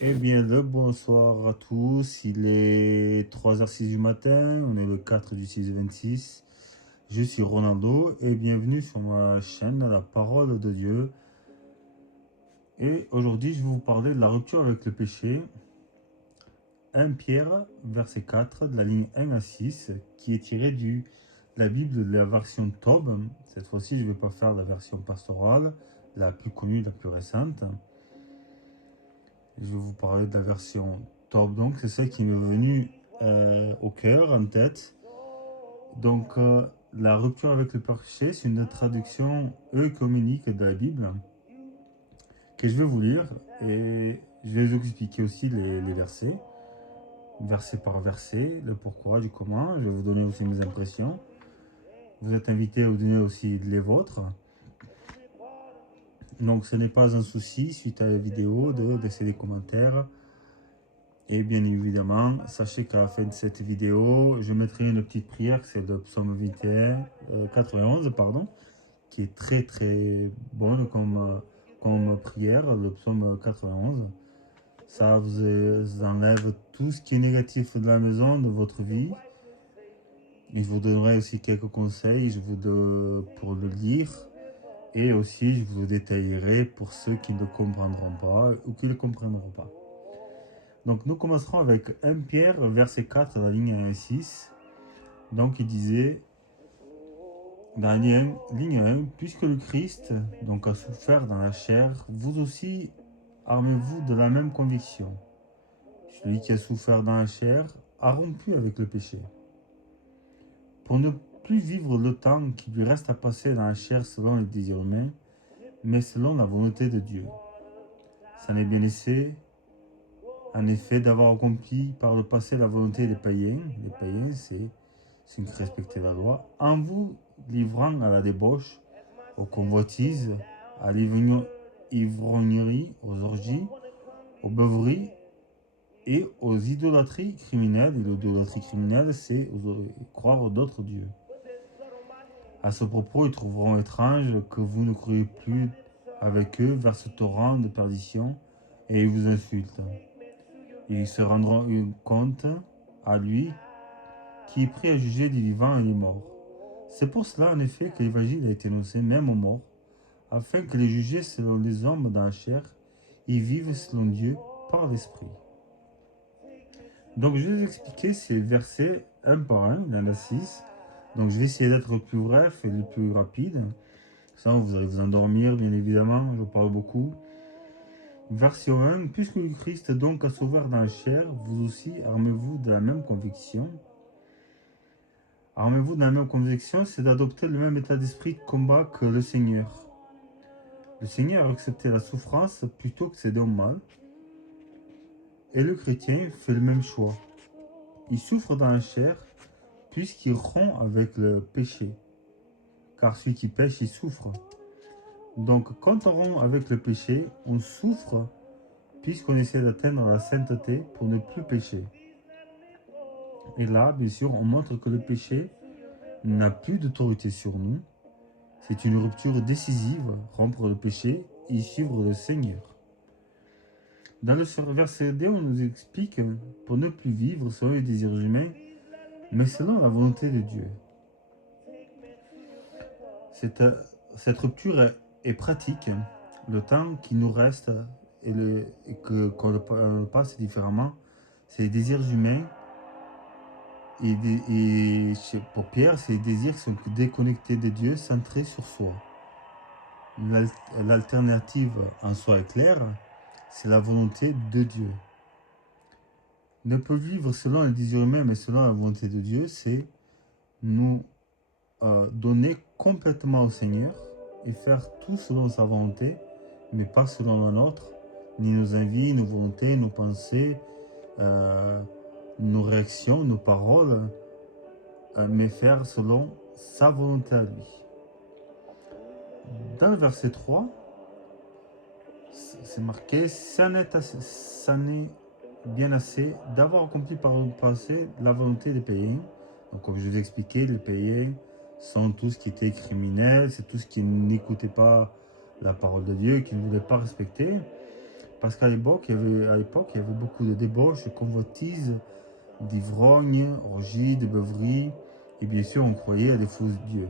Eh bien, le bonsoir à tous. Il est 3h06 du matin. On est le 4 du 6 26. Je suis Ronaldo et bienvenue sur ma chaîne La Parole de Dieu. Et aujourd'hui, je vais vous parler de la rupture avec le péché. 1 Pierre, verset 4, de la ligne 1 à 6, qui est tiré de la Bible de la version Tob. Cette fois-ci, je ne vais pas faire la version pastorale, la plus connue, la plus récente. Je vais vous parler de la version top, donc c'est celle qui m'est venue au cœur, en tête. Donc, la rupture avec le péché, c'est une traduction œcuménique de la Bible que je vais vous lire et je vais vous expliquer aussi les versets, verset par verset, le pourquoi, du comment. Je vais vous donner aussi mes impressions. Vous êtes invité à vous donner aussi les vôtres. Donc, ce n'est pas un souci, suite à la vidéo, de laisser des commentaires. Et bien évidemment, sachez qu'à la fin de cette vidéo, je mettrai une petite prière, c'est le psaume 21, 91, pardon, qui est très très bonne comme prière, le psaume 91. Ça vous enlève tout ce qui est négatif de la maison, de votre vie. Et je vous donnerai aussi quelques conseils pour le lire. Et aussi, je vous détaillerai pour ceux qui ne comprendront pas ou qui ne comprendront pas. Donc nous commencerons avec 1 Pierre, verset 4, la ligne 1 et 6. Donc il disait, dans la ligne 1, puisque le Christ donc, a souffert dans la chair, vous aussi armez-vous de la même conviction. Celui qui a souffert dans la chair a rompu avec le péché. Pour ne plus vivre le temps qui lui reste à passer dans la chair selon les désirs humains, mais selon la volonté de Dieu. Ça n'est bien laissé, en effet, d'avoir accompli par le passé la volonté des païens. Les païens, c'est ceux qui respectaient la loi, en vous livrant à la débauche, aux convoitises, à l'ivrognerie, aux orgies, aux beuveries et aux idolâtries criminelles. Et l'idolâtrie criminelle, c'est croire d'autres dieux. À ce propos, ils trouveront étrange que vous ne croyez plus avec eux vers ce torrent de perdition et ils vous insultent. Ils se rendront compte à lui qui est pris à juger les vivants et les morts. C'est pour cela, en effet, que l'évangile a été annoncé même aux morts, afin que les juger selon les hommes dans la chair et vivent selon Dieu par l'esprit. Donc, je vais vous expliquer ces versets un par un, il y en a 6. Donc, je vais essayer d'être le plus bref et le plus rapide. Sinon, vous allez vous endormir, bien évidemment, je parle beaucoup. Version 1, puisque le Christ donc a sauvé dans la chair, vous aussi armez-vous de la même conviction. Armez-vous de la même conviction, c'est d'adopter le même état d'esprit de combat que le Seigneur. Le Seigneur a accepté la souffrance plutôt que céder au mal. Et le chrétien fait le même choix. Il souffre dans la chair puisqu'il rompt avec le péché. Car celui qui pêche, il souffre. Donc quand on rompt avec le péché, on souffre puisqu'on essaie d'atteindre la sainteté pour ne plus pécher. Et là, bien sûr, on montre que le péché n'a plus d'autorité sur nous. C'est une rupture décisive, rompre le péché et suivre le Seigneur. Dans le verset D, on nous explique pour ne plus vivre selon les désirs humains, mais selon la volonté de Dieu. Cette rupture est pratique. Le temps qui nous reste qu'on le passe différemment, c'est les désirs humains. Pour Pierre, c'est les désirs qui sont déconnectés de Dieu, centrés sur soi. L'alternative en soi est claire, c'est la volonté de Dieu. Ne peut vivre selon les désirs humains, mais selon la volonté de Dieu, c'est nous donner complètement au Seigneur et faire tout selon sa volonté, mais pas selon la nôtre, ni nos envies, nos volontés, nos pensées, nos réactions, nos paroles, mais faire selon sa volonté à lui. Dans le verset 3, c'est marqué, ça n'est bien assez d'avoir accompli par le passé la volonté des païens. Donc comme je vous ai expliqué, les païens sont tout ce qui était criminel, c'est tout ce qui n'écoutait pas la parole de Dieu, qui ne voulait pas respecter. Parce qu'à l'époque, il y avait beaucoup de débauches, convoitises, d'ivrognes, orgies, de beuveries, et bien sûr, on croyait à des faux dieux.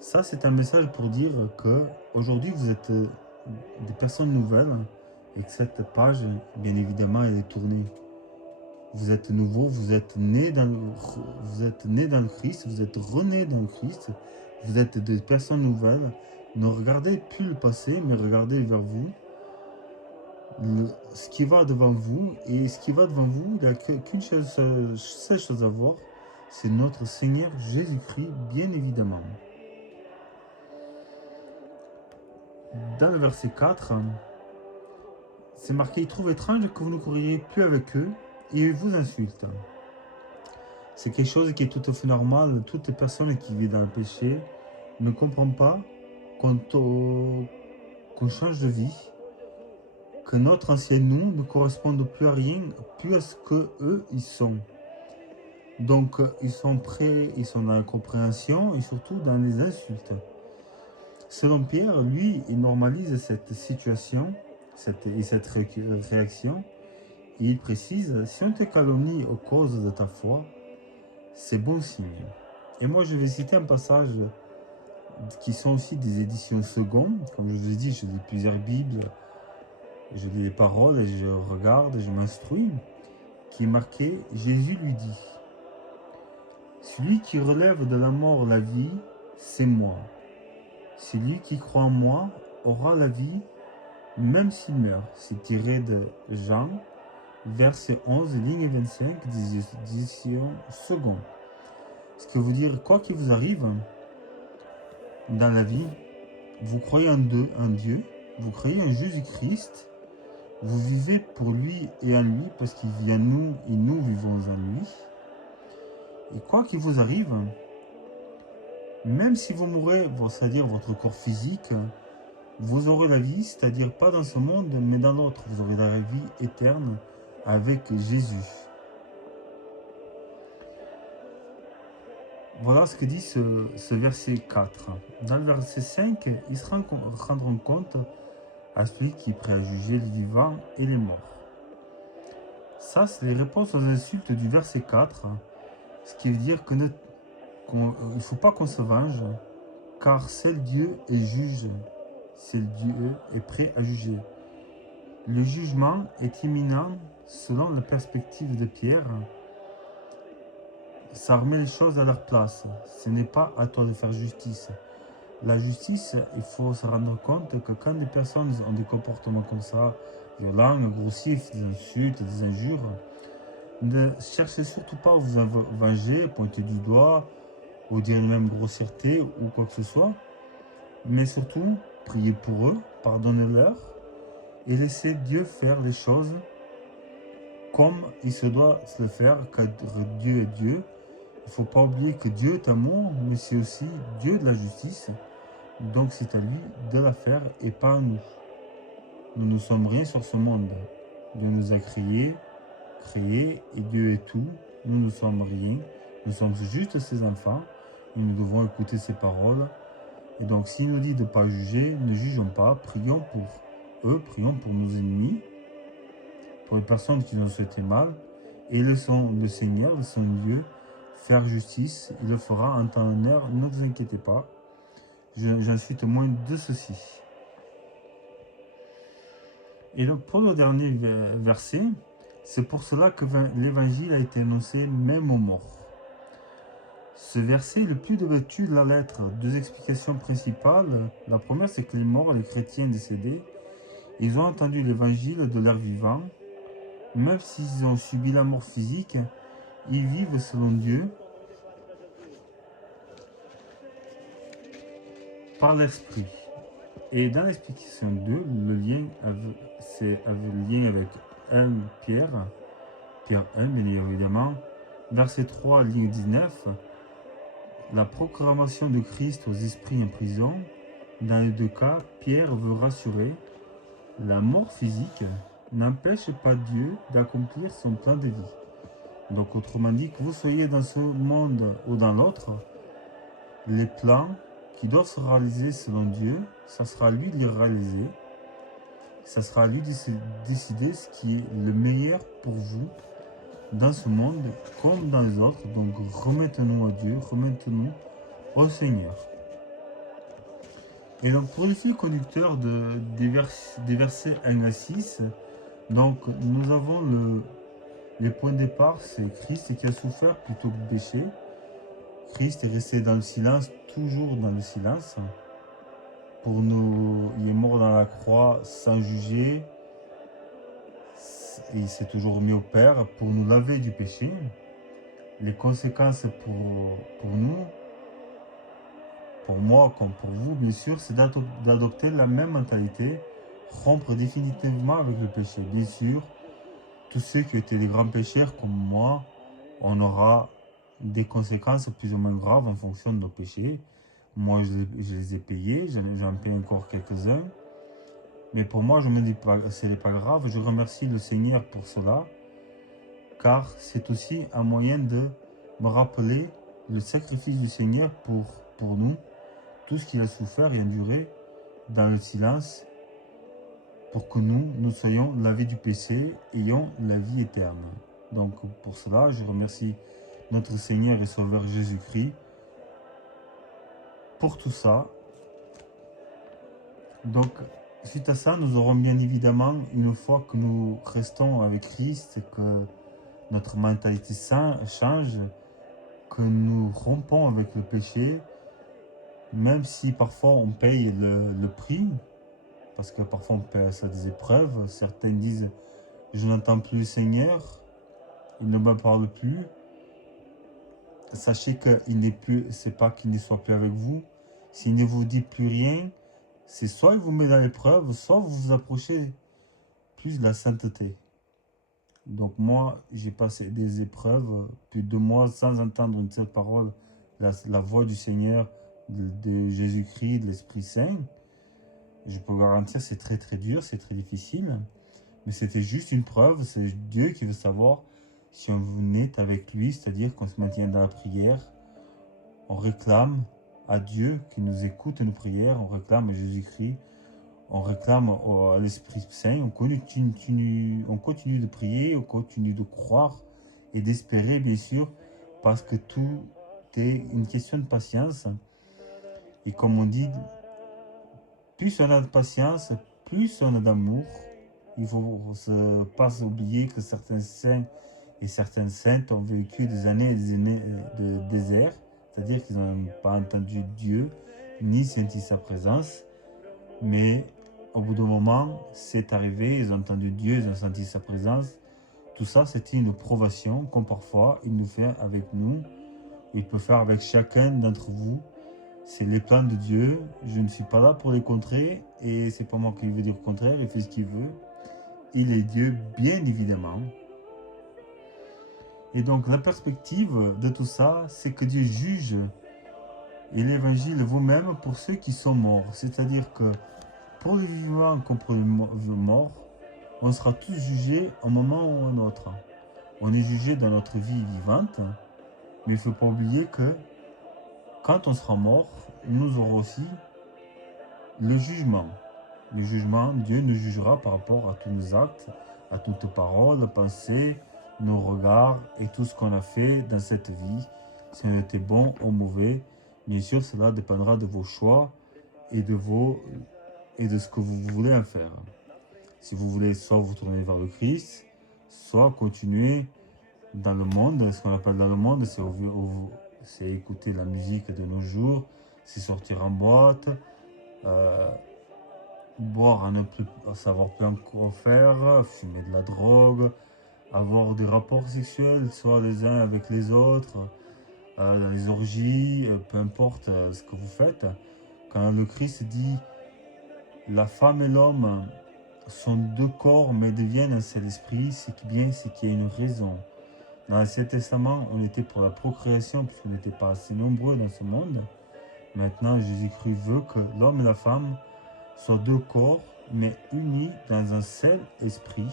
Ça, c'est un message pour dire que aujourd'hui vous êtes des personnes nouvelles et que cette page, bien évidemment, elle est tournée. Vous êtes nouveau, vous êtes né dans le Christ, vous êtes rené dans le Christ, vous êtes des personnes nouvelles. Ne regardez plus le passé, mais regardez vers vous. Ce qui va devant vous, et ce qui va devant vous, il n'y a qu'une seule chose à voir, c'est notre Seigneur Jésus-Christ, bien évidemment. Dans le verset 4, c'est marqué: « Il trouve étrange que vous ne courriez plus avec eux et ils vous insultent. » C'est quelque chose qui est tout à fait normal. Toutes les personnes qui vivent dans le péché ne comprennent pas qu'on change de vie, que notre ancien nous ne corresponde plus à rien, plus à ce que eux ils sont. Donc ils sont prêts, ils sont dans la compréhension et surtout dans les insultes. Selon Pierre, lui, il normalise cette situation cette réaction. Et il précise: si on te calomnie aux causes de ta foi, c'est bon signe. Et moi, je vais citer un passage qui sont aussi des éditions secondes. Comme je vous ai dit, je lis plusieurs Bibles, je lis les paroles et je regarde, et je m'instruis. Qui est marqué: Jésus lui dit: celui qui relève de la mort la vie, c'est moi. Celui qui croit en moi aura la vie, même s'il meurt. C'est tiré de Jean, verset 11, ligne 25, édition seconde. Ce que veut dire, quoi qu'il vous arrive dans la vie, vous croyez en Dieu, vous croyez en Jésus-Christ, vous vivez pour lui et en lui, parce qu'il vit en nous et nous vivons en lui. Et quoi qu'il vous arrive, même si vous mourrez, c'est-à-dire votre corps physique, vous aurez la vie, c'est-à-dire pas dans ce monde, mais dans l'autre. Vous aurez la vie éterne avec Jésus. Voilà ce que dit ce verset 4. Dans le verset 5, ils se rendront compte à celui qui est prêt à juger les vivants et les morts. Ça, c'est les réponses aux insultes du verset 4, ce qui veut dire qu'il ne faut pas qu'on se venge, car seul Dieu est juge, seul Dieu est prêt à juger. Le jugement est imminent selon la perspective de Pierre. Ça remet les choses à leur place. Ce n'est pas à toi de faire justice. La justice, il faut se rendre compte que quand des personnes ont des comportements comme ça, violents, grossifs, des insultes, des injures, ne cherchez surtout pas à vous venger, pointer du doigt, ou dire une même grossièreté ou quoi que ce soit, mais surtout, priez pour eux, pardonnez-leur, et laissez Dieu faire les choses comme il se doit se le faire, car Dieu est Dieu. Il ne faut pas oublier que Dieu est amour, mais c'est aussi Dieu de la justice. Donc c'est à lui de la faire et pas à nous. Nous ne sommes rien sur ce monde. Dieu nous a créé, et Dieu est tout. Nous ne sommes rien. Nous sommes juste ses enfants et nous devons écouter ses paroles. Et donc s'il nous dit de ne pas juger, ne jugeons pas, prions pour eux, prions pour nos ennemis, pour les personnes qui nous ont souhaité mal, et laissons le Seigneur, laissons Dieu faire justice. Il le fera en temps et en heure, ne vous inquiétez pas. J'en suis témoin de ceci. Et donc pour le dernier verset, c'est pour cela que l'évangile a été annoncé même aux morts. Ce verset est le plus débattu de la lettre. Deux explications principales. La première, c'est que les morts, les chrétiens décédés, ils ont entendu l'évangile de leur vivant. Même s'ils ont subi la mort physique, ils vivent selon Dieu par l'esprit. Et dans l'explication 2, le lien c'est le lien avec 1 Pierre 1, bien évidemment, verset 3, ligne 19, la proclamation de Christ aux esprits en prison. Dans les deux cas, Pierre veut rassurer: la mort physique n'empêche pas Dieu d'accomplir son plan de vie. Donc autrement dit, que vous soyez dans ce monde ou dans l'autre, les plans qui doivent se réaliser selon Dieu, ça sera à lui de les réaliser. ça sera à lui de décider ce qui est le meilleur pour vous dans ce monde comme dans les autres. Donc remettons-nous à Dieu, remettons-nous au Seigneur. Et donc pour le fil conducteur des versets 1 à 6, donc nous avons les points de départ, c'est Christ qui a souffert plutôt que de pécher. Christ est resté dans le silence, toujours dans le silence. Pour nous, il est mort dans la croix sans juger. Et il s'est toujours mis au Père pour nous laver du péché. Les conséquences pour nous, pour moi comme pour vous, bien sûr, c'est d'adopter la même mentalité, rompre définitivement avec le péché. Bien sûr, tous ceux qui étaient des grands pécheurs comme moi, on aura des conséquences plus ou moins graves en fonction de nos péchés. Moi, je les ai payés, j'en paie encore quelques-uns. Mais pour moi, je me dis pas, ce n'est pas grave. Je remercie le Seigneur pour cela, car c'est aussi un moyen de me rappeler le sacrifice du Seigneur pour nous, tout ce qu'il a souffert et enduré dans le silence, pour que nous soyons lavés du péché, ayant la vie éterne. Donc pour cela, je remercie notre Seigneur et Sauveur Jésus-Christ pour tout ça. Donc, suite à ça, nous aurons bien évidemment, une fois que nous restons avec Christ, que notre mentalité change, que nous rompons avec le péché, même si parfois on paye le prix, parce que parfois on paye ça des épreuves. Certains disent, je n'entends plus le Seigneur, il ne me parle plus. Sachez qu'il n'est plus, c'est pas qu'il ne soit plus avec vous. S'il ne vous dit plus rien, c'est soit il vous met dans l'épreuve, soit vous vous approchez plus de la sainteté. Donc moi, j'ai passé des épreuves, plus de mois sans entendre une seule parole, la voix du Seigneur, de Jésus-Christ, de l'Esprit Saint. Je peux vous garantir, c'est très très dur, c'est très difficile. Mais c'était juste une preuve, c'est Dieu qui veut savoir si on est avec lui, c'est-à-dire qu'on se maintient dans la prière, on réclame à Dieu qui nous écoute nos prières, on réclame à Jésus-Christ, on réclame à l'Esprit Saint, on continue de prier, on continue de croire et d'espérer, bien sûr, parce que tout est une question de patience. Et comme on dit, plus on a de patience, plus on a d'amour. Il ne faut pas oublier que certains saints et certaines saintes ont vécu des années et des années de désert, c'est-à-dire qu'ils n'ont pas entendu Dieu ni senti sa présence, mais au bout d'un moment, c'est arrivé, ils ont entendu Dieu, ils ont senti sa présence. Tout ça, c'était une provation comme parfois il nous fait avec nous, il peut faire avec chacun d'entre vous. C'est les plans de Dieu. Je ne suis pas là pour les contrer et c'est pas moi qui veux dire le contraire, il fait ce qu'il veut. Il est Dieu, bien évidemment. Et donc la perspective de tout ça, c'est que Dieu juge et l'évangile vous-même pour ceux qui sont morts. C'est-à-dire que pour les vivants comme pour les morts, on sera tous jugés à un moment ou à un autre. On est jugé dans notre vie vivante, mais il ne faut pas oublier que quand on sera mort, nous aurons aussi le jugement. Le jugement, Dieu nous jugera par rapport à tous nos actes, à toutes paroles, pensées, nos regards et tout ce qu'on a fait dans cette vie. Si on était bon ou mauvais, bien sûr, cela dépendra de vos choix et de ce que vous voulez en faire. Si vous voulez soit vous tourner vers le Christ, soit continuer dans le monde. Ce qu'on appelle dans le monde, c'est écouter la musique de nos jours, c'est sortir en boîte, boire à ne plus savoir plus quoi faire, fumer de la drogue, avoir des rapports sexuels, soit les uns avec les autres, dans les orgies, peu importe ce que vous faites. Quand le Christ dit la femme et l'homme sont deux corps mais deviennent un seul esprit, c'est qu'il y a une raison. Dans l'Ancien Testament, on était pour la procréation puisqu'on n'était pas assez nombreux dans ce monde. Maintenant, Jésus-Christ veut que l'homme et la femme soient deux corps mais unis dans un seul esprit.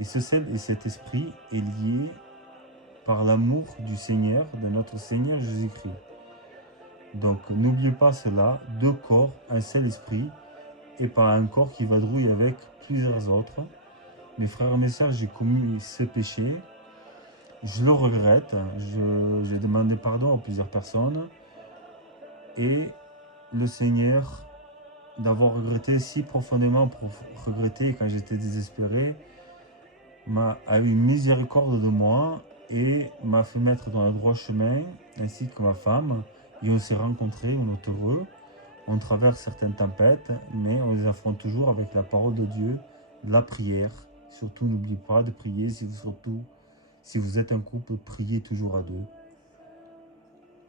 Et cet esprit est lié par l'amour du Seigneur, de notre Seigneur Jésus-Christ. Donc n'oubliez pas cela, deux corps, un seul esprit. et par un corps qui vadrouille avec plusieurs autres. Mes frères et mes sœurs, j'ai commis ce péché. Je le regrette. J'ai demandé pardon à plusieurs personnes. Et le Seigneur, d'avoir regretté si profondément, regretté quand j'étais désespéré, a eu miséricorde de moi et m'a fait mettre dans le droit chemin, ainsi que ma femme. Et on s'est rencontrés, on est heureux. On traverse certaines tempêtes, mais on les affronte toujours avec la parole de Dieu, la prière. Surtout, n'oubliez pas de prier. Si vous êtes un couple, priez toujours à deux.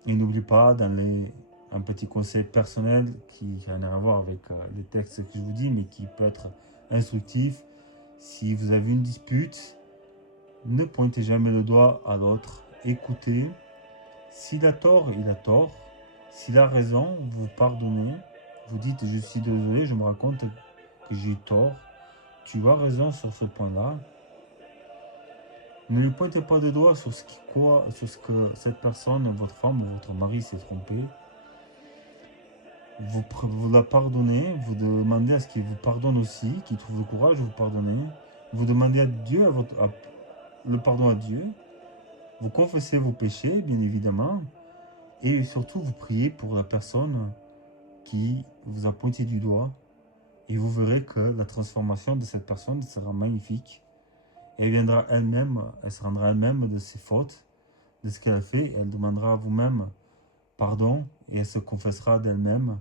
Et n'oubliez pas, un petit conseil personnel qui n'a rien à voir avec les textes que je vous dis, mais qui peut être instructif. Si vous avez une dispute, ne pointez jamais le doigt à l'autre. Écoutez. S'il a tort, il a tort. S'il a raison, vous pardonnez. Vous dites, je suis désolé, je me rends compte que j'ai eu tort. Tu as raison sur ce point-là. Ne lui pointez pas de doigt sur ce que cette personne, votre femme ou votre mari s'est trompé. Vous la pardonnez, vous demandez à ce qu'il vous pardonne aussi, qu'il trouve le courage de vous pardonner. Vous demandez à Dieu, le pardon à Dieu. Vous confessez vos péchés, bien évidemment. Et surtout, vous priez pour la personne qui vous a pointé du doigt. Et vous verrez que la transformation de cette personne sera magnifique. Et elle se rendra elle-même de ses fautes, de ce qu'elle a fait. Et elle demandera à vous-même pardon et elle se confessera d'elle-même.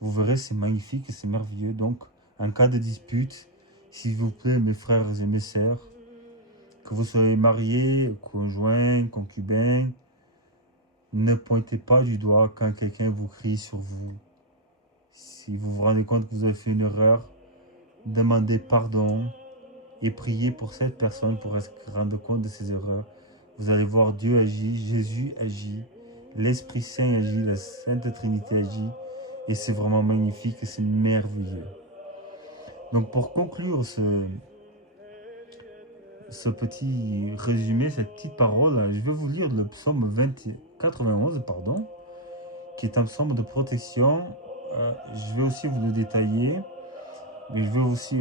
Vous verrez, c'est magnifique et c'est merveilleux. Donc, en cas de dispute, s'il vous plaît, mes frères et mes sœurs, que vous soyez mariés, conjoints, concubins, ne pointez pas du doigt quand quelqu'un vous crie sur vous. Si vous vous rendez compte que vous avez fait une erreur, demandez pardon et priez pour cette personne pour se rendre compte de ses erreurs. Vous allez voir Dieu agit, Jésus agit, l'Esprit Saint agit, la Sainte Trinité agit. Et c'est vraiment magnifique et c'est merveilleux. Donc pour conclure ce petit résumé, cette petite parole, je vais vous lire le psaume 91, qui est un psaume de protection. Je vais aussi vous le détailler, mais je vais aussi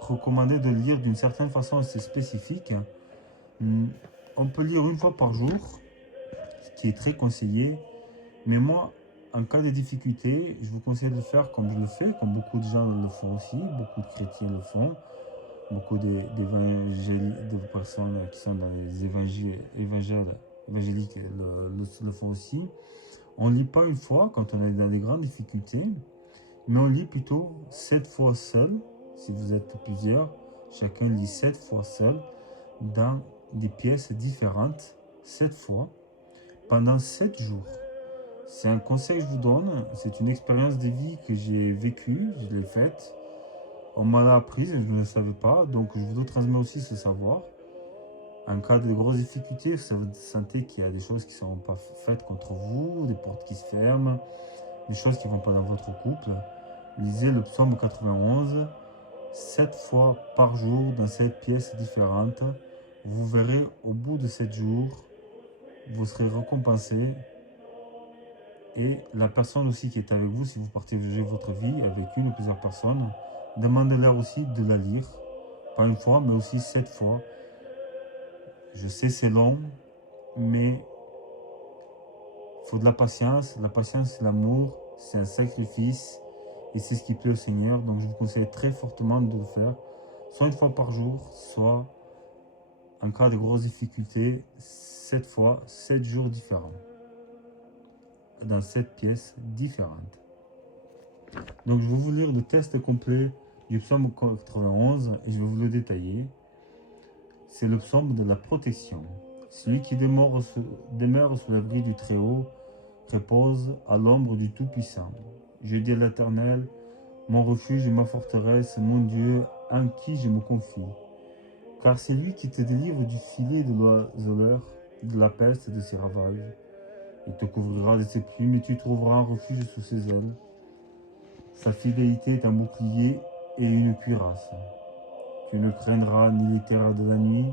recommander de le lire d'une certaine façon assez spécifique. On peut lire une fois par jour, ce qui est très conseillé, mais moi, en cas de difficulté, je vous conseille de le faire comme je le fais, comme beaucoup de gens le font aussi, beaucoup de chrétiens le font, beaucoup de personnes qui sont dans les évangéliques le font aussi. On ne lit pas une fois quand on est dans des grandes difficultés, mais on lit plutôt 7 fois seul. Si vous êtes plusieurs, chacun lit 7 fois seul dans des pièces différentes, 7 fois, pendant 7 jours. C'est un conseil que je vous donne, c'est une expérience de vie que j'ai vécue, je l'ai faite. On m'a l'a apprise et je ne le savais pas, donc je vous transmets aussi ce savoir. En cas de grosses difficultés, vous sentez qu'il y a des choses qui ne sont pas faites contre vous, des portes qui se ferment, des choses qui ne vont pas dans votre couple. Lisez le psaume 91, 7 fois par jour dans 7 pièces différentes. Vous verrez au bout de 7 jours, vous serez récompensé. Et la personne aussi qui est avec vous, si vous partagez votre vie avec une ou plusieurs personnes, demandez-leur aussi de la lire. Pas une fois, mais aussi 7 fois. Je sais c'est long, mais il faut de la patience. La patience, c'est l'amour, c'est un sacrifice. Et c'est ce qui plaît au Seigneur. Donc je vous conseille très fortement de le faire. Soit une fois par jour, soit en cas de grosses difficultés, 7 fois, 7 jours différents. Dans 7 pièces différentes. Donc je vais vous lire le texte complet du psaume 91 et je vais vous le détailler. C'est le psaume de la protection. Celui qui demeure sous l'abri du Très-Haut repose à l'ombre du Tout-Puissant. Je dis à l'Éternel, mon refuge et ma forteresse, mon Dieu, en qui je me confie. Car c'est lui qui te délivre du filet de l'oiseleur, de la peste et de ses ravages. Il te couvrira de ses plumes et tu trouveras un refuge sous ses ailes. Sa fidélité est un bouclier et une cuirasse. Tu ne craindras ni les terreurs de la nuit,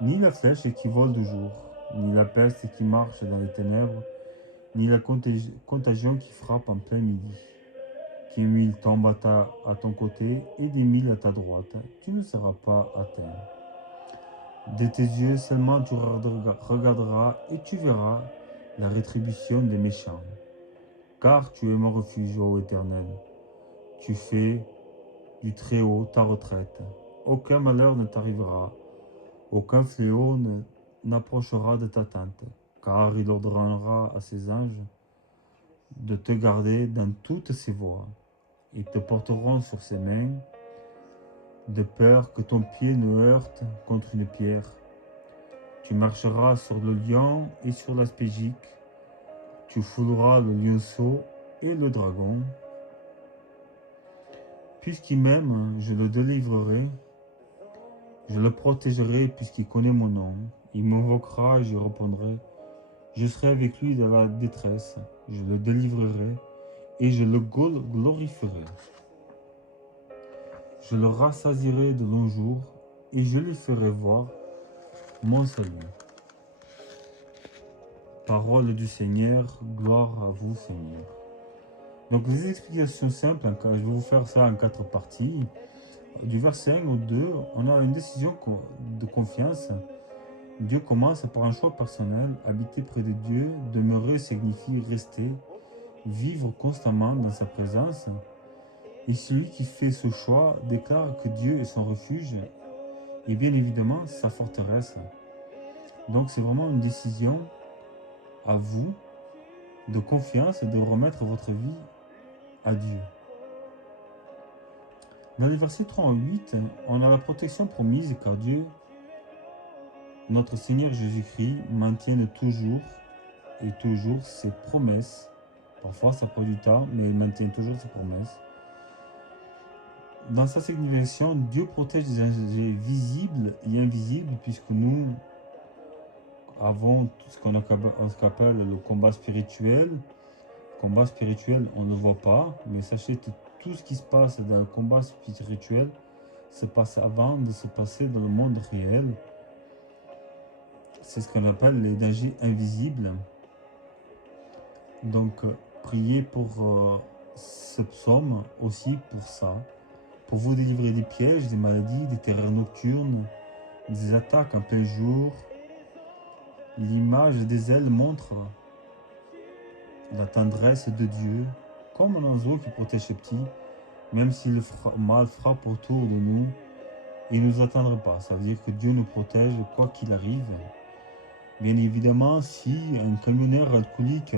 ni la flèche qui vole de jour, ni la peste qui marche dans les ténèbres, ni la contagion qui frappe en plein midi. qu'un mille tombe à ton côté et des mille à ta droite, tu ne seras pas atteint. De tes yeux seulement tu regarderas et tu verras la rétribution des méchants. Car tu es mon refuge, ô Éternel. Tu fais du Très-Haut ta retraite. Aucun malheur ne t'arrivera, aucun fléau n'approchera de ta tente, car il ordonnera à ses anges de te garder dans toutes ses voies. Ils te porteront sur ses mains, de peur que ton pied ne heurte contre une pierre. Tu marcheras sur le lion et sur l'aspégique, tu fouleras le lionceau et le dragon. Puisqu'il m'aime, je le délivrerai, je le protégerai puisqu'il connaît mon nom. Il m'invoquera, je répondrai. Je serai avec lui dans la détresse, je le délivrerai et je le glorifierai. Je le rassasierai de longs jours et je lui ferai voir mon salut. Parole du Seigneur, gloire à vous Seigneur. Donc les explications simples, je vais vous faire ça en 4 parties. Du verset 1 au 2, on a une décision de confiance. Dieu commence par un choix personnel. Habiter près de Dieu, demeurer signifie rester, vivre constamment dans sa présence. Et celui qui fait ce choix déclare que Dieu est son refuge et bien évidemment sa forteresse. Donc c'est vraiment une décision à vous de confiance et de remettre votre vie à Dieu. Dans les versets 3 à 8, on a la protection promise car Dieu, notre Seigneur Jésus-Christ, maintient toujours et toujours ses promesses. Parfois ça prend du temps, mais il maintient toujours ses promesses. Dans sa signification, Dieu protège des dangers visibles et invisibles puisque nous avons ce qu'on appelle le combat spirituel. Le combat spirituel, on ne le voit pas, mais sachez que tout ce qui se passe dans le combat spirituel se passe avant de se passer dans le monde réel. C'est ce qu'on appelle les dangers invisibles. Donc, priez pour ce psaume aussi pour ça, pour vous délivrer des pièges, des maladies, des terreurs nocturnes, des attaques en plein jour. L'image des ailes montre la tendresse de Dieu, comme un oiseau qui protège ses petits, même si le mal frappe autour de nous, il ne nous atteindra pas. Ça veut dire que Dieu nous protège quoi qu'il arrive. Bien évidemment, si un camionneur alcoolique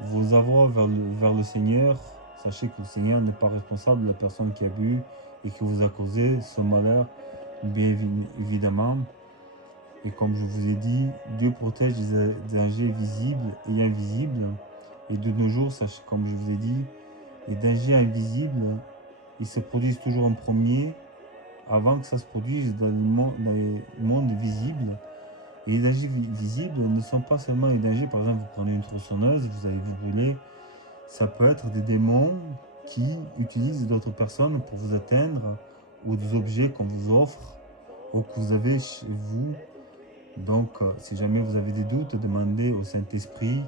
vous envoie vers le Seigneur, sachez que le Seigneur n'est pas responsable de la personne qui a bu et qui vous a causé ce malheur, bien évidemment. Et comme je vous ai dit, Dieu protège des dangers visibles et invisibles. Et de nos jours, sachez, comme je vous ai dit, les dangers invisibles, ils se produisent toujours en premier avant que ça se produise dans les mondes visibles. Et les dangers visibles ne sont pas seulement les dangers, par exemple, vous prenez une tronçonneuse, vous allez vous brûler. Ça peut être des démons qui utilisent d'autres personnes pour vous atteindre, ou des objets qu'on vous offre, ou que vous avez chez vous. Donc, si jamais vous avez des doutes, demandez au Saint-Esprit,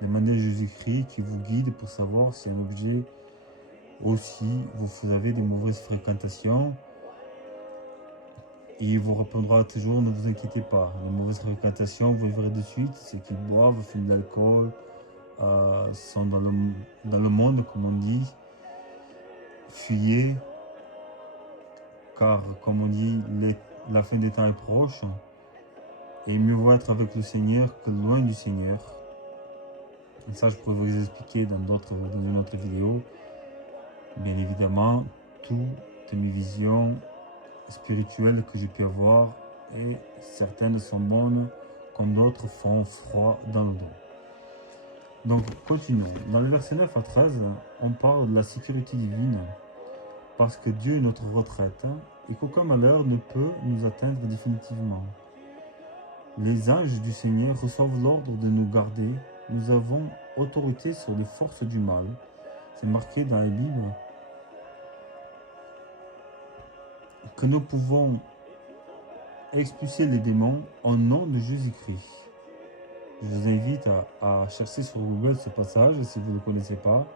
demandez à Jésus-Christ qui vous guide pour savoir si un objet aussi, vous avez des mauvaises fréquentations. Et il vous répondra toujours, ne vous inquiétez pas. Les mauvaises fréquentations, vous verrez de suite, ceux qui boivent, fument de l'alcool, sont dans le monde, comme on dit. Fuyez, car comme on dit, la fin des temps est proche. Et mieux vaut être avec le Seigneur que loin du Seigneur. Et ça, je pourrais vous expliquer dans une autre vidéo. Bien évidemment, toutes mes visions spirituelles que j'ai pu avoir, et certaines sont bonnes, comme d'autres font froid dans le dos. Donc, continuons. Dans le verset 9 à 13, on parle de la sécurité divine, parce que Dieu est notre retraite, et qu'aucun malheur ne peut nous atteindre définitivement. Les anges du Seigneur reçoivent l'ordre de nous garder. Nous avons autorité sur les forces du mal. C'est marqué dans la Bible que nous pouvons expulser les démons au nom de Jésus-Christ. Je vous invite à chercher sur Google ce passage si vous ne le connaissez pas.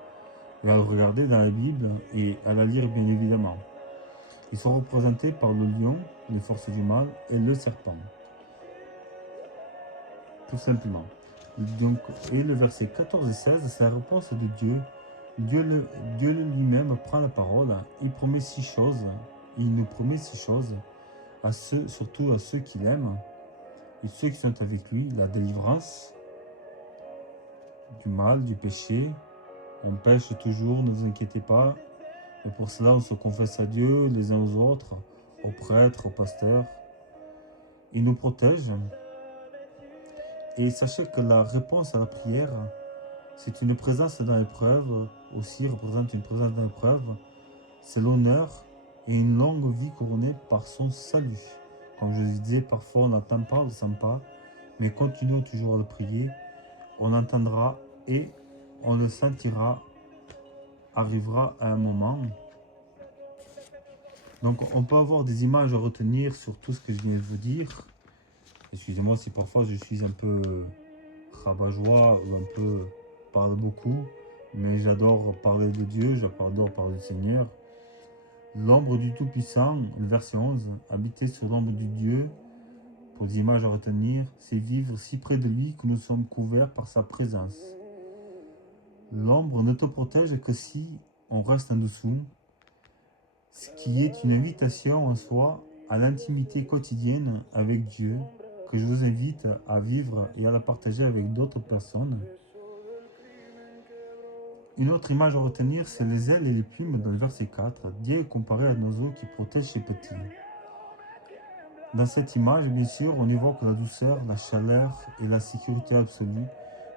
et à le regarder dans la Bible et à la lire bien évidemment. Ils sont représentés par le lion, les forces du mal, et le serpent. Tout simplement. Donc, et le verset 14 et 16, c'est la réponse de Dieu. Dieu lui-même prend la parole, il promet 6 choses, il nous promet 6 choses, à ceux, surtout à ceux qui l'aiment, et ceux qui sont avec lui, la délivrance du mal, du péché. On pêche toujours, ne vous inquiétez pas, et pour cela on se confesse à Dieu, les uns aux autres, aux prêtres, aux pasteurs. Il nous protège. Et sachez que la réponse à la prière, c'est une présence dans l'épreuve, aussi représente une présence dans l'épreuve. C'est l'honneur et une longue vie couronnée par son salut. Comme je le disais, parfois on n'entend pas, on ne sent pas, mais continuons toujours à le prier. On entendra et on le sentira, arrivera à un moment. Donc on peut avoir des images à retenir sur tout ce que je viens de vous dire. Excusez-moi si parfois je suis un peu rabat-joie ou un peu parle beaucoup, mais j'adore parler de Dieu, j'adore parler du Seigneur. L'ombre du Tout-Puissant, le verset 11, habiter sur l'ombre du Dieu, pour des images à retenir, c'est vivre si près de lui que nous sommes couverts par sa présence. L'ombre ne te protège que si on reste en dessous, ce qui est une invitation en soi à l'intimité quotidienne avec Dieu, que je vous invite à vivre et à la partager avec d'autres personnes. Une autre image à retenir, c'est les ailes et les plumes dans le verset 4. Dieu est comparé à un oiseau qui protège ses petits. Dans cette image, bien sûr, on évoque la douceur, la chaleur et la sécurité absolue.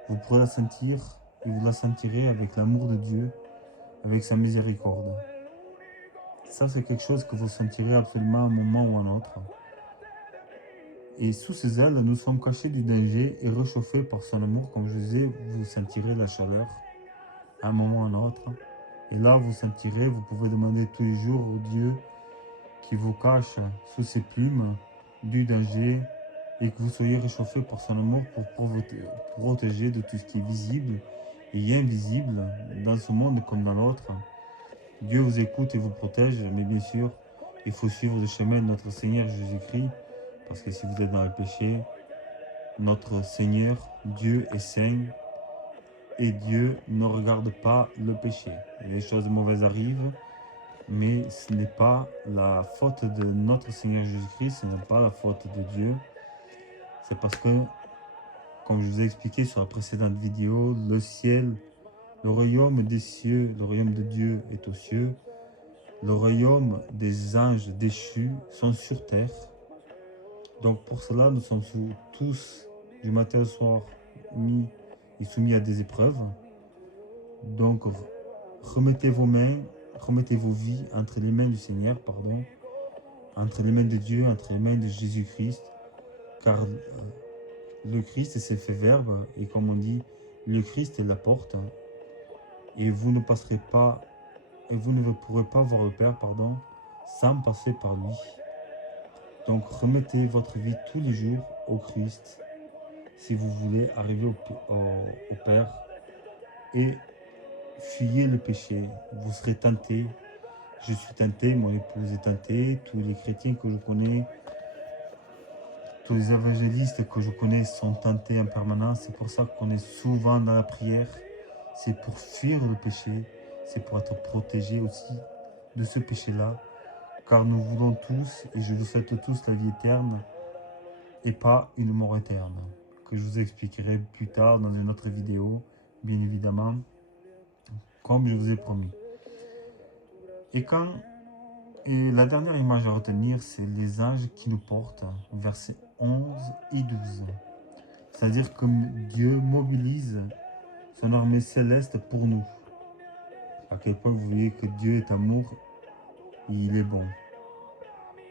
Vous pourrez la sentir et vous la sentirez avec l'amour de Dieu, avec sa miséricorde. Ça, c'est quelque chose que vous sentirez absolument à un moment ou à un autre. Et sous ces ailes, nous sommes cachés du danger et réchauffés par son amour. Comme je disais, vous sentirez la chaleur à un moment ou à un autre. Et là, vous sentirez, vous pouvez demander tous les jours au Dieu qui vous cache sous ses plumes du danger et que vous soyez réchauffés par son amour pour protéger de tout ce qui est visible et invisible dans ce monde comme dans l'autre. Dieu vous écoute et vous protège, mais bien sûr, il faut suivre le chemin de notre Seigneur Jésus-Christ, parce que si vous êtes dans le péché, notre Seigneur, Dieu est saint, et Dieu ne regarde pas le péché. Les choses mauvaises arrivent, mais ce n'est pas la faute de notre Seigneur Jésus-Christ, ce n'est pas la faute de Dieu. C'est parce que, comme je vous ai expliqué sur la précédente vidéo, le ciel, le royaume des cieux, le royaume de Dieu est aux cieux. Le royaume des anges déchus sont sur terre. Donc pour cela, nous sommes tous, du matin au soir, mis et soumis à des épreuves. Donc remettez vos mains, remettez vos vies entre les mains du Seigneur, entre les mains de Dieu, entre les mains de Jésus-Christ, car le Christ s'est fait verbe, et comme on dit, le Christ est la porte, et vous ne passerez pas, et vous ne pourrez pas voir le Père, sans passer par lui. Donc remettez votre vie tous les jours au Christ, si vous voulez arriver au Père, et fuyez le péché. Vous serez tentés. Je suis tenté, mon épouse est tentée, tous les chrétiens que je connais, tous les évangélistes que je connais sont tentés en permanence. C'est pour ça qu'on est souvent dans la prière. C'est pour fuir le péché, c'est pour être protégé aussi de ce péché-là. Car nous voulons tous, et je vous souhaite tous la vie éterne, et pas une mort éterne, que je vous expliquerai plus tard dans une autre vidéo, bien évidemment, comme je vous ai promis. Et la dernière image à retenir, c'est les anges qui nous portent, versets 11 et 12. C'est-à-dire que Dieu mobilise son armée céleste pour nous. À quel point vous voyez que Dieu est amour et il est bon.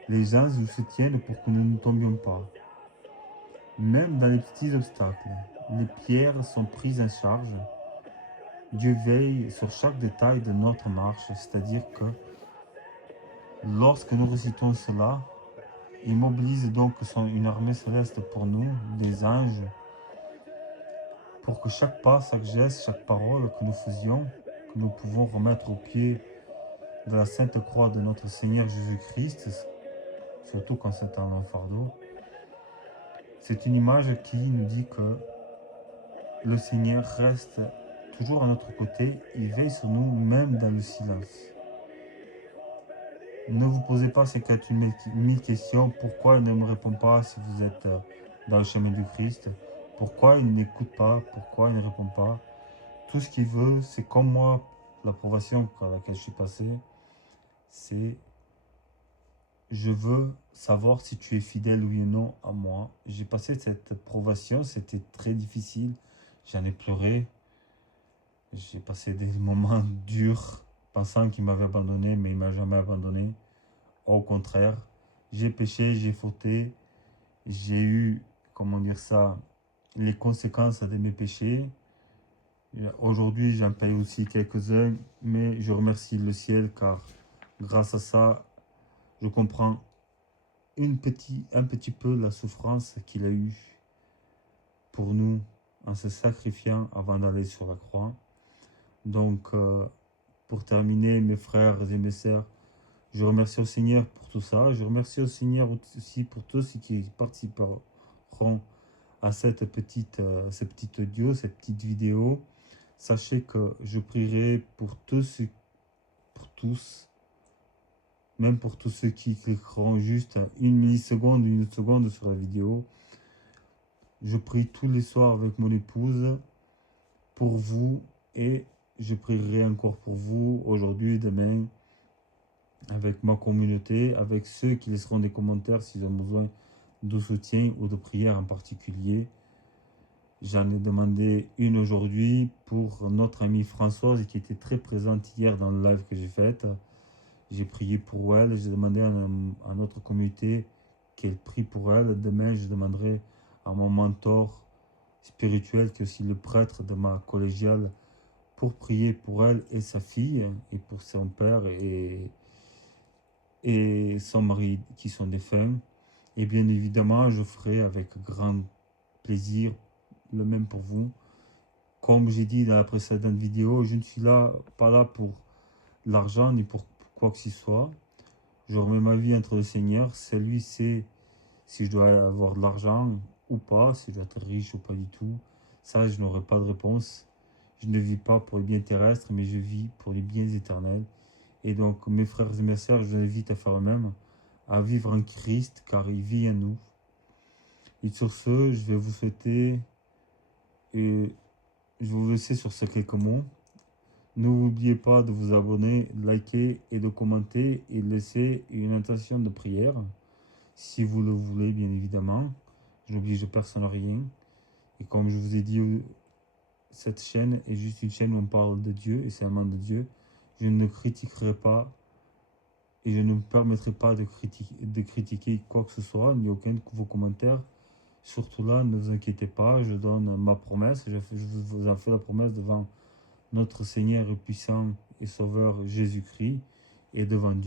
Les anges nous soutiennent pour que nous ne tombions pas. Même dans les petits obstacles, les pierres sont prises en charge. Dieu veille sur chaque détail de notre marche, c'est-à-dire que lorsque nous récitons cela, il mobilise donc une armée céleste pour nous, des anges, pour que chaque pas, chaque geste, chaque parole que nous faisions que nous pouvons remettre au pied de la sainte croix de notre Seigneur Jésus-Christ, surtout quand c'est un long fardeau. C'est une image qui nous dit que le Seigneur reste toujours à notre côté, il veille sur nous même dans le silence. Ne vous posez pas ces 4000 questions. Pourquoi il ne me répond pas si vous êtes dans le chemin du Christ? Pourquoi il n'écoute pas? Pourquoi il ne répond pas? Tout ce qu'il veut, c'est comme moi, l'approbation à laquelle je suis passé, c'est je veux savoir si tu es fidèle oui ou non à moi. J'ai passé cette approbation, c'était très difficile. J'en ai pleuré. J'ai passé des moments durs, pensant qu'il m'avait abandonné, mais il ne m'a jamais abandonné. Au contraire, j'ai péché, j'ai fauté, j'ai eu, comment dire ça, les conséquences de mes péchés. Aujourd'hui, j'en paye aussi quelques-uns, mais je remercie le ciel car grâce à ça, je comprends un petit peu la souffrance qu'il a eue pour nous en se sacrifiant avant d'aller sur la croix. Donc, pour terminer, mes frères et mes sœurs, je remercie au Seigneur pour tout ça. Je remercie au Seigneur aussi pour tous ceux qui participeront à ce petit audio, cette petite vidéo. Sachez que je prierai pour tous, même pour tous ceux qui cliqueront juste une milliseconde, une seconde sur la vidéo. Je prie tous les soirs avec mon épouse pour vous et je prierai encore pour vous aujourd'hui, demain, avec ma communauté, avec ceux qui laisseront des commentaires s'ils ont besoin de soutien ou de prière en particulier. J'en ai demandé une aujourd'hui pour notre amie Françoise qui était très présente hier dans le live que j'ai fait. J'ai prié pour elle, j'ai demandé à notre communauté qu'elle prie pour elle. Demain, je demanderai à mon mentor spirituel, qui est aussi le prêtre de ma collégiale, pour prier pour elle et sa fille, et pour son père et son mari qui sont défunts. Et bien évidemment, je ferai avec grand plaisir le même pour vous. Comme j'ai dit dans la précédente vidéo, je ne suis pas là pour l'argent ni pour quoi que ce soit. Je remets ma vie entre le Seigneur. C'est lui sait si je dois avoir de l'argent ou pas, si je dois être riche ou pas du tout. Ça, je n'aurai pas de réponse. Je ne vis pas pour les biens terrestres, mais je vis pour les biens éternels. Et donc, mes frères et mes sœurs, je vous invite à faire le même, à vivre en Christ, car il vit en nous. Et sur ce, je vais vous souhaiter, et je vais vous laisser sur ces quelques mots. N'oubliez pas de vous abonner, de liker et de commenter et de laisser une intention de prière, si vous le voulez, bien évidemment. Je n'oblige personne à rien. Et comme je vous ai dit, cette chaîne est juste une chaîne où on parle de Dieu et c'est un de Dieu. Je ne critiquerai pas et je ne me permettrai pas de critiquer quoi que ce soit, ni aucun de vos commentaires. Surtout là, ne vous inquiétez pas, je donne ma promesse. Je vous en fais la promesse devant notre Seigneur et puissant et Sauveur Jésus-Christ et devant Dieu.